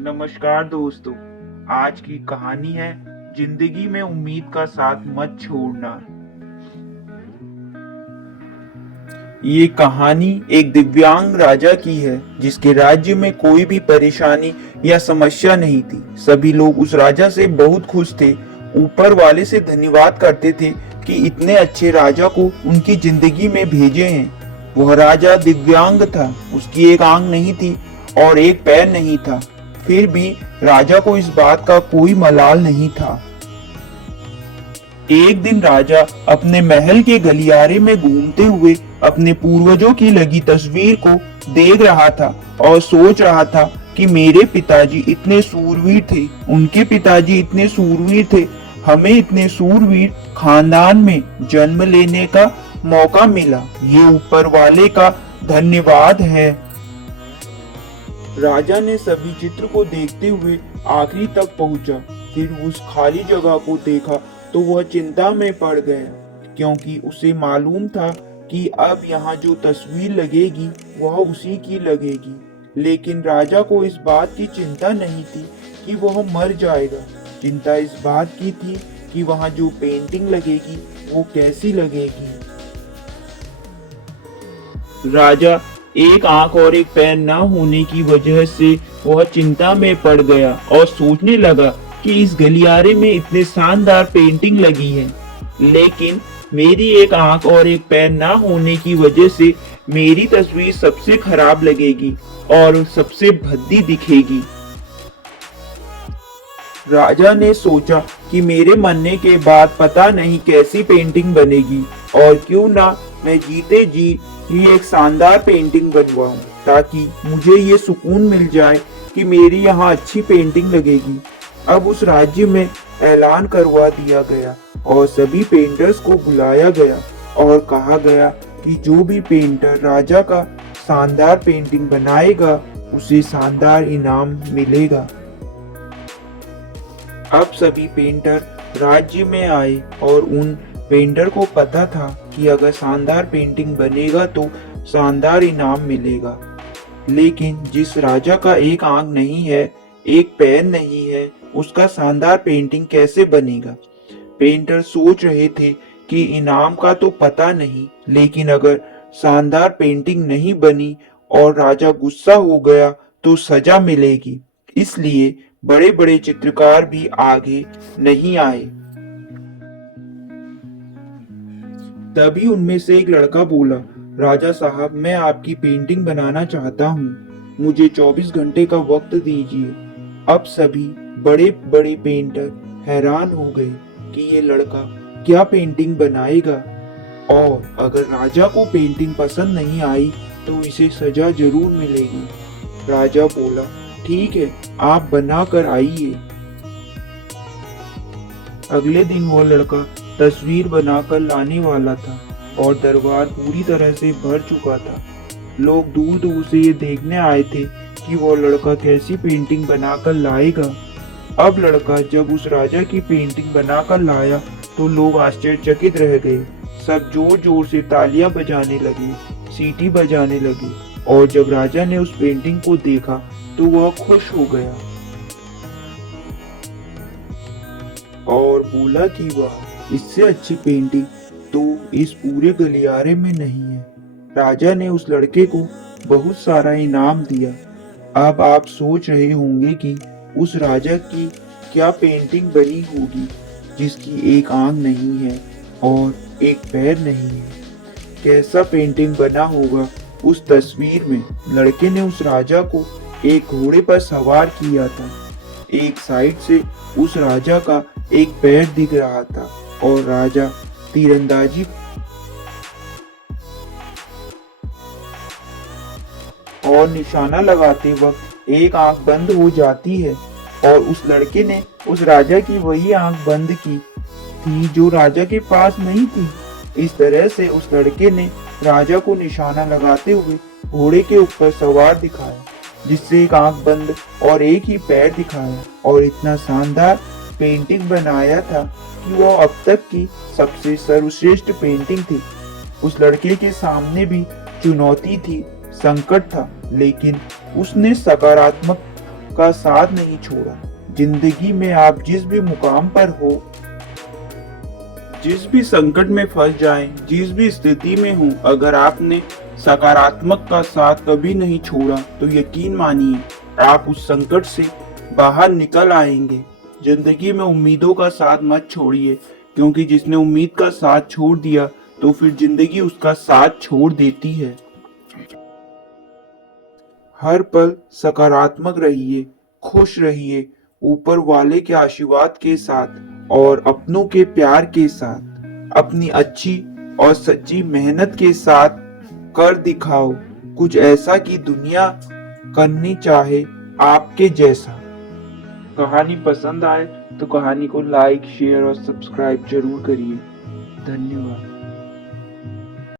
नमस्कार दोस्तों। आज की कहानी है जिंदगी में उम्मीद का साथ मत छोड़ना। ये कहानी एक दिव्यांग राजा की है जिसके राज्य में कोई भी परेशानी या समस्या नहीं थी। सभी लोग उस राजा से बहुत खुश थे, ऊपर वाले से धन्यवाद करते थे कि इतने अच्छे राजा को उनकी जिंदगी में भेजे हैं। वह राजा दिव्यांग था, उसकी एक आंख नहीं थी और एक पैर नहीं था। फिर भी राजा को इस बात का कोई मलाल नहीं था। एक दिन राजा अपने महल के गलियारे में घूमते हुए अपने पूर्वजों की लगी तस्वीर को देख रहा था और सोच रहा था कि मेरे पिताजी इतने सूरवीर थे, उनके पिताजी इतने सूरवीर थे, हमें इतने सूरवीर खानदान में जन्म लेने का मौका मिला। ये ऊपर वाले का धन्यवाद है। राजा ने सभी चित्र को देखते हुए आखिरी तक पहुंचा। फिर उस खाली जगह को देखा तो वह चिंता में पड़ गया, क्योंकि उसे मालूम था कि अब यहाँ जो तस्वीर लगेगी वह उसी की लगेगी। लेकिन राजा को इस बात की चिंता नहीं थी कि वह मर जाएगा। चिंता इस बात की थी कि वहाँ जो पेंटिंग लगेगी वो कैसी लगेगी। राजा एक आंख और एक पैर न होने की वजह से वह चिंता में पड़ गया और सोचने लगा कि इस गलियारे में इतने शानदार पेंटिंग लगी है, लेकिन मेरी एक आंख और एक पैर न होने की वजह से मेरी तस्वीर सबसे खराब लगेगी और सबसे भद्दी दिखेगी। राजा ने सोचा कि मेरे मरने के बाद पता नहीं कैसी पेंटिंग बनेगी, और क्यों ना मैं जीते जी ही एक शानदार पेंटिंग बनवाऊं, ताकि मुझे ये सुकून मिल जाए कि मेरी यहाँ अच्छी पेंटिंग लगेगी। अब उस राज्य में ऐलान करवा दिया गया और सभी पेंटर्स को बुलाया गया और कहा गया कि जो भी पेंटर राजा का शानदार पेंटिंग बनाएगा उसे शानदार इनाम मिलेगा। अब सभी पेंटर राज्य में आए और उन पेंटर को पता था कि अगर शानदार पेंटिंग बनेगा तो शानदार इनाम मिलेगा। लेकिन जिस राजा का एक आंख नहीं है, एक पैर नहीं है, उसका शानदार पेंटिंग कैसे बनेगा। पेंटर सोच रहे थे कि इनाम का तो पता नहीं, लेकिन अगर शानदार पेंटिंग नहीं बनी और राजा गुस्सा हो गया तो सजा मिलेगी। इसलिए बड़े बड़े चित्रकार भी आगे नहीं आए। तभी उनमें से एक लड़का बोला, राजा साहब, मैं आपकी पेंटिंग बनाना चाहता हूँ, मुझे 24 घंटे का वक्त दीजिए। अब सभी बड़े बड़े पेंटर हैरान हो गए कि ये लड़का क्या पेंटिंग बनाएगा, और अगर राजा को पेंटिंग पसंद नहीं आई तो इसे सजा जरूर मिलेगी। राजा बोला, ठीक है, आप बना कर आइए। अगले दिन वो लड़का तस्वीर बनाकर लाने वाला था और दरबार पूरी तरह से भर चुका था। लोग दूर दूर से ये देखने आए थे कि वो लड़का कैसी पेंटिंग बनाकर लाएगा। अब लड़का जब उस राजा की पेंटिंग बनाकर लाया तो लोग आश्चर्यचकित रह गए। सब जोर जोर से तालियां बजाने लगे, सीटी बजाने लगे, और जब राजा ने उस पेंटिंग को देखा तो वह खुश हो गया और बोला कि वाह, इससे अच्छी पेंटिंग तो इस पूरे गलियारे में नहीं है। राजा ने उस लड़के को बहुत सारा इनाम दिया। अब आप सोच रहे होंगे कि उस राजा की क्या पेंटिंग बनी होगी जिसकी एक आंख नहीं है और एक पैर नहीं है। कैसा पेंटिंग बना होगा उस तस्वीर में। लड़के ने उस राजा को एक घोड़े पर सवार किया था। एक साइड से उस राजा का एक पैर दिख रहा था और राजा तीरंदाजी और निशाना लगाते वक्त एक आंख बंद हो जाती है, और उस लड़के ने उस राजा की वही आंख बंद की थी जो राजा के पास नहीं थी। इस तरह से उस लड़के ने राजा को निशाना लगाते हुए घोड़े के ऊपर सवार दिखाया, जिससे एक आंख बंद और एक ही पैर दिखाया, और इतना शानदार पेंटिंग बनाया था कि वो अब तक की सबसे सर्वश्रेष्ठ पेंटिंग थी। उस लड़के के सामने भी चुनौती थी, संकट था, लेकिन उसने सकारात्मक का साथ नहीं छोड़ा। जिंदगी में आप जिस भी मुकाम पर हो, जिस भी संकट में फंस जाएं, जिस भी स्थिति में हो, अगर आपने सकारात्मक का साथ कभी नहीं छोड़ा तो यकीन मानिए आप उस संकट से बाहर निकल आएंगे। जिंदगी में उम्मीदों का साथ मत छोड़िए, क्योंकि जिसने उम्मीद का साथ छोड़ दिया तो फिर जिंदगी उसका साथ छोड़ देती है। हर पल सकारात्मक रहिए, खुश रहिए, ऊपर वाले के आशीर्वाद के साथ और अपनों के प्यार के साथ, अपनी अच्छी और सच्ची मेहनत के साथ कर दिखाओ कुछ ऐसा कि दुनिया करनी चाहे आपके जैसा। कहानी पसंद आए तो कहानी को लाइक, शेयर और सब्सक्राइब जरूर करिए। धन्यवाद।